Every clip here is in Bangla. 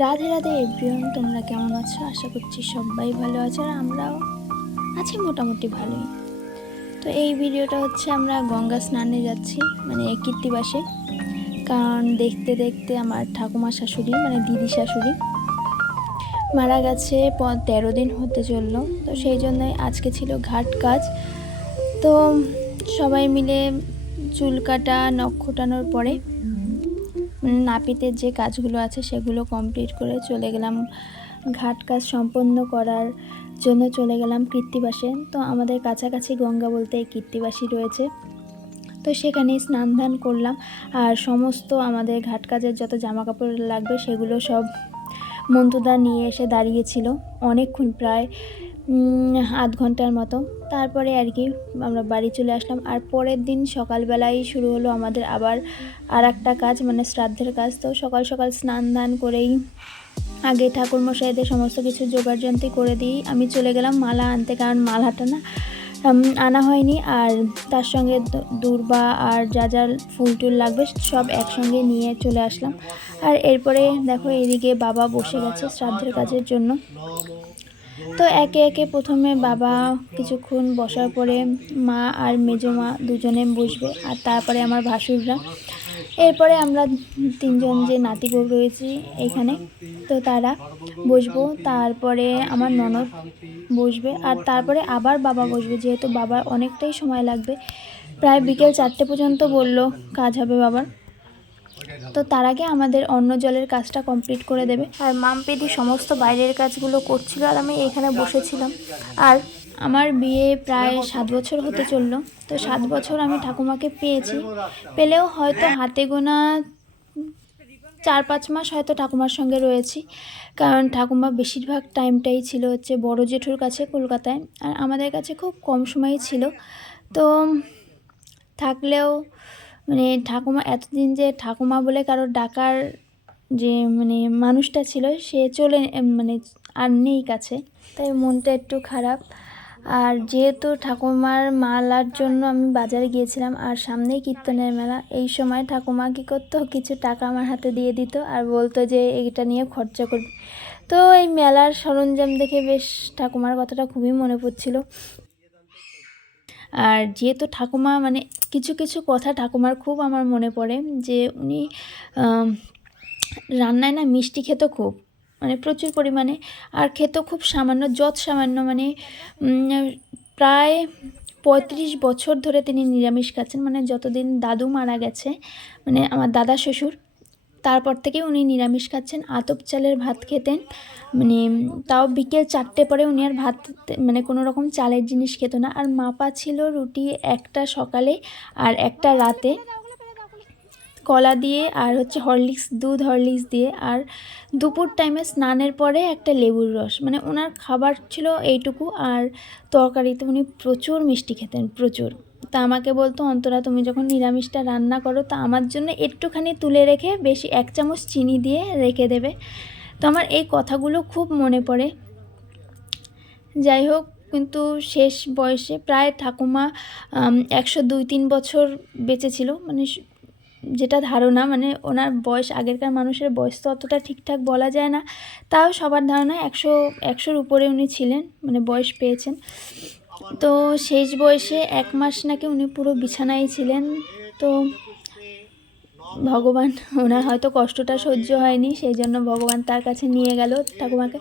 রাধে রাধে এভরিওয়ান, তোমরা কেমন আছো? আশা করছি সবাই ভালো আছে, আর আমরাও আছি মোটামুটি ভালোই। তো এই ভিডিওটা হচ্ছে আমরা গঙ্গা স্নানে যাচ্ছি, মানে কীর্তিবাসে। কারণ দেখতে দেখতে আমার ঠাকুমা শাশুড়ি, মানে দিদি শাশুড়ি, মারা গেছে 13 দিন হতে চললো। তো সেই জন্যই আজকে ছিল ঘাট কাজ। তো সবাই মিলে চুল কাটা, নখ খোটানোর পরে নাপিতের যে কাজগুলো আছে সেগুলো কমপ্লিট করে চলে গেলাম ঘাট কাজ সম্পন্ন করার জন্য। চলে গেলাম কীর্তিবাসে। তো আমাদের কাছাকাছি গঙ্গা বলতে কীর্তিবাসী রয়েছে, তো সেখানেই স্নান ধান করলাম। আর সমস্ত আমাদের ঘাট কাজের যত জামা কাপড় লাগবে সেগুলো সব মন্তুদা নিয়ে এসে দাঁড়িয়েছিল অনেকক্ষণ, প্রায় আধ ঘন্টার মতো। তারপরে আর কি আমরা বাড়ি চলে আসলাম। আর পরের দিন সকালবেলায় শুরু হলো আমাদের আবার আর একটা কাজ, মানে শ্রাদ্ধের কাজ। তো সকাল সকাল স্নান দান করেই আগে ঠাকুরমশাইদের সমস্ত কিছু জোগাড়যন্ত্রী করে দিই আমি চলে গেলাম মালা আনতে, কারণ মালাটা না আনা হয়নি। আর তার সঙ্গে দূর্বা আর যা যা ফুল টুল লাগবে সব একসঙ্গে নিয়ে চলে আসলাম। আর এরপরে দেখো এদিকে বাবা বসে গেছে শ্রাদ্ধের কাজের জন্য। তো একে একে প্রথমে বাবা কিছুক্ষণ বসার পরে মা আর মেজো মা দুজনে বসবে, আর তারপরে আমার ভাসুররা। এরপরে আমরা তিনজন যে নাতি বউ রয়েছি এখানে, তো তারা বসবো। তারপরে আমার ননদ বসবে, আর তারপরে আবার বাবা বসবে, যেহেতু বাবার অনেকটাই সময় লাগবে। প্রায় বিকেল 4টে পর্যন্ত বললো কাজ হবে বাবার। তো তার আগে আমাদের অন্ন জলের কাজটা কমপ্লিট করে দেবে। আর মামপেদি সমস্ত বাইরের কাজগুলো করছিল, আর আমি এখানে বসেছিলাম। আর আমার বিয়ে প্রায় 7 বছর হতে চললো। তো 7 বছর আমি ঠাকুমাকে পেয়েছি, পেলেও হয়তো হাতে গোনা 4-5 মাস হয়তো ঠাকুমার সঙ্গে রয়েছি। কারণ ঠাকুমা বেশিরভাগ টাইমটাই ছিল হচ্ছে বড় জেঠুর কাছে কলকাতায়, আর আমাদের কাছে খুব কম সময়ই ছিল। তো থাকলেও মানে ঠাকুমা এতদিন যে ঠাকুমা বলে কারোর ডাকার যে মানে মানুষটা ছিল সে চলে মানে আর নেই কাছে, তাই মনটা একটু খারাপ। আর যেহেতু ঠাকুমার মালার জন্য আমি বাজারে গিয়েছিলাম, আর সামনেই কীর্তনের মেলা, এই সময় ঠাকুমা কী করতো, কিছু টাকা আমার হাতে দিয়ে দিত আর বলতো যে এইটা নিয়ে খরচা করবি। তো এই মেলার সরঞ্জাম দেখে বেশ ঠাকুমার কথাটা খুবই মনে পড়ছিল। আর যেহেতু ঠাকুমা মানে কিছু কিছু কথা ঠাকুমার খুব আমার মনে পড়ে, যে উনি রান্নায় না মিষ্টি খেত খুব, মানে প্রচুর পরিমাণে। আর খেত খুব সামান্য, যত সামান্য, মানে প্রায় 35 বছর ধরে তিনি নিরামিষ খাচ্ছেন। মানে যতদিন দাদু মারা গেছে, মানে আমার দাদা শ্বশুর, তারপর থেকে উনি নিরামিষ খাচ্ছেন। আতপ চালের ভাত খেতেন, মানে তাও বিকেল 4টে পরে উনি আর ভাত, মানে কোনো রকম চালের জিনিস খেত না। আর মাপা ছিল রুটি একটা সকালে আর একটা রাতে, কলা দিয়ে আর হচ্ছে হরলিক্স, দুধ হরলিক্স দিয়ে। আর দুপুর টাইমে স্নানের পরে একটা লেবুর রস, মানে ওনার খাবার ছিল এইটুকু। আর তরকারিতে উনি প্রচুর মিষ্টি খেতেন, প্রচুর। তা আমাকে বলতো, অন্তরা তুমি যখন নিরামিষটা রান্না করো তা আমার জন্য একটুখানি তুলে রেখে বেশি 1 চামচ চিনি দিয়ে রেখে দেবে। তো আমার এই কথাগুলো খুব মনে পড়ে। যাই হোক, কিন্তু শেষ বয়সে প্রায় ঠাকুমা 102-3 বছর বেঁচে ছিল, মানে যেটা ধারণা, মানে ওনার বয়স, আগেরকার মানুষের বয়স তো অতটা ঠিকঠাক বলা যায় না, তাও সবার ধারণা 100-100-র উপরে উনি ছিলেন, মানে বয়স পেয়েছেন। তো শেষ বয়সে 1 মাস নাকি উনি পুরো বিছানায় ছিলেন। তো ভগবান, ওনার হয়তো কষ্টটা সহ্য হয়নি, সেই জন্য ভগবান তার কাছে নিয়ে গেল ঠাকুমাকে।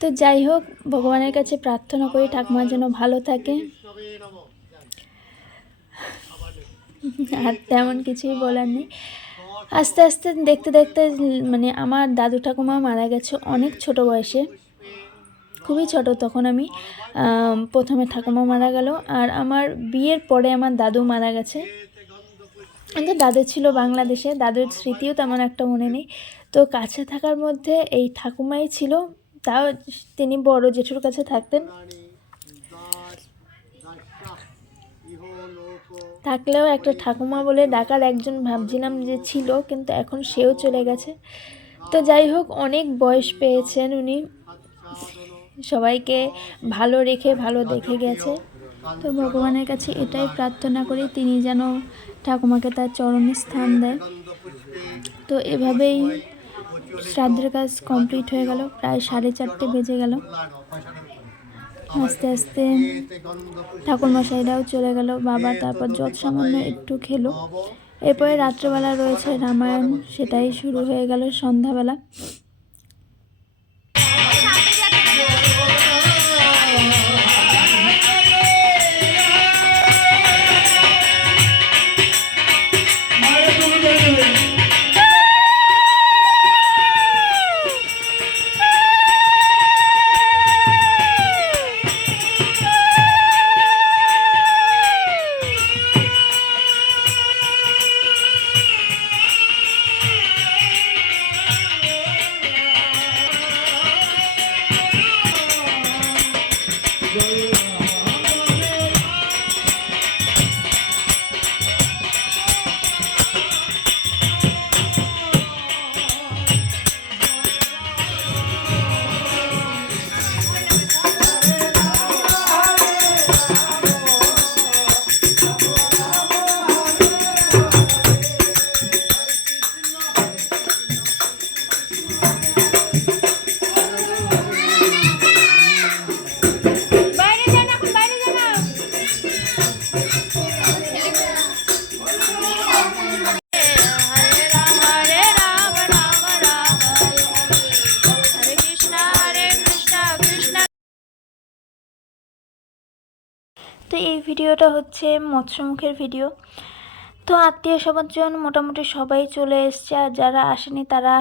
তো যাই হোক, ভগবানের কাছে প্রার্থনা করি ঠাকুমা যেন ভালো থাকে। আর তেমন কিছুই বলার নেই। আস্তে আস্তে দেখতে দেখতে মানে আমার দাদু ঠাকুমা মারা গেছে অনেক ছোট বয়সে, খুবই ছোট তখন আমি। প্রথমে ঠাকুমা মারা গেল, আর আমার বিয়ের পরে আমার দাদু মারা গেছে। কিন্তু দাদু ছিল বাংলাদেশে, দাদুর স্মৃতিও তেমন একটা মনে নেই। তো কাছে থাকার মধ্যে এই ঠাকুমাই ছিল, তাও তিনি বড় জেঠুর কাছে থাকতেন। থাকলেও একটা ঠাকুমা বলে ডাকার একজন ভাবছিলাম যে ছিল, কিন্তু এখন সেও চলে গেছে। তো যাই হোক, অনেক বয়স পেয়েছেন উনি, সবাইকে ভালো রেখে ভালো দেখে গেছে। তো ভগবানের কাছে এটাই প্রার্থনা করি, তিনি যেন ঠাকুমাকে তার চরণে স্থান দেয়। তো এভাবেই শ্রাদ্ধের কাজ কমপ্লিট হয়ে গেল, প্রায় 4:30 বেজে গেল। আস্তে আস্তে ঠাকুরমশাইরাও চলে গেল, বাবা তারপর যত সামান্য একটু খেলো। এরপরে রাত্রেবেলা রয়েছে রামায়ণ, সেটাই শুরু হয়ে গেল সন্ধ্যাবেলা। তো এই ভিডিওটা হচ্ছে মৎস্যমুখের ভিডিও। তো আত্মীয় স্বজন মোটামুটি সবাই চলে এসছে, আর যারা আসেনি তারা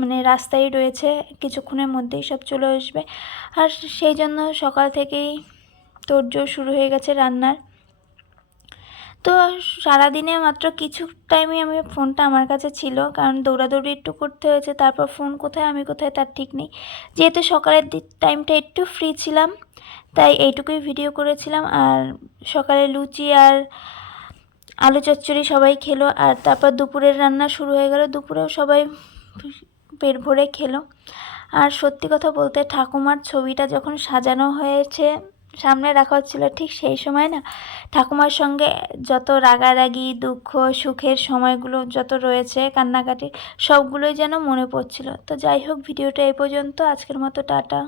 মানে রাস্তায় রয়েছে, কিছুক্ষণের মধ্যেই সব চলে আসবে। আর সেই জন্য সকাল থেকেই তোড়জোড় শুরু হয়ে গেছে রান্নার। তো সারাদিনে মাত্র কিছু টাইমে আমি ফোনটা আমার কাছে ছিল, কারণ দৌড়াদৌড়ি একটু করতে হয়েছে। তারপর ফোন কোথায় আমি কোথায় তার ঠিক নেই। যেহেতু সকালের টাইমটা একটু ফ্রি ছিলাম, তাই এইটুকুই ভিডিও করেছিলাম। আর সকালে লুচি আর আলু চচ্চড়ি সবাই খেলো, আর তারপর দুপুরের রান্না শুরু হয়ে গেল। দুপুরেও সবাই পেট ভরে খেলো। আর সত্যি কথা বলতে, ঠাকুমার ছবিটা যখন সাজানো হয়েছে, সামনে রাখা হচ্ছিল, ঠিক সেই সময় না ঠাকুমার সঙ্গে যত রাগারাগি, দুঃখ, সুখের সময়গুলো যত রয়েছে, কান্নাকাটি, সবগুলোই যেন মনে পড়ছিল। তো যাই হোক, ভিডিওটা এই পর্যন্ত। আজকের মতো টাটা।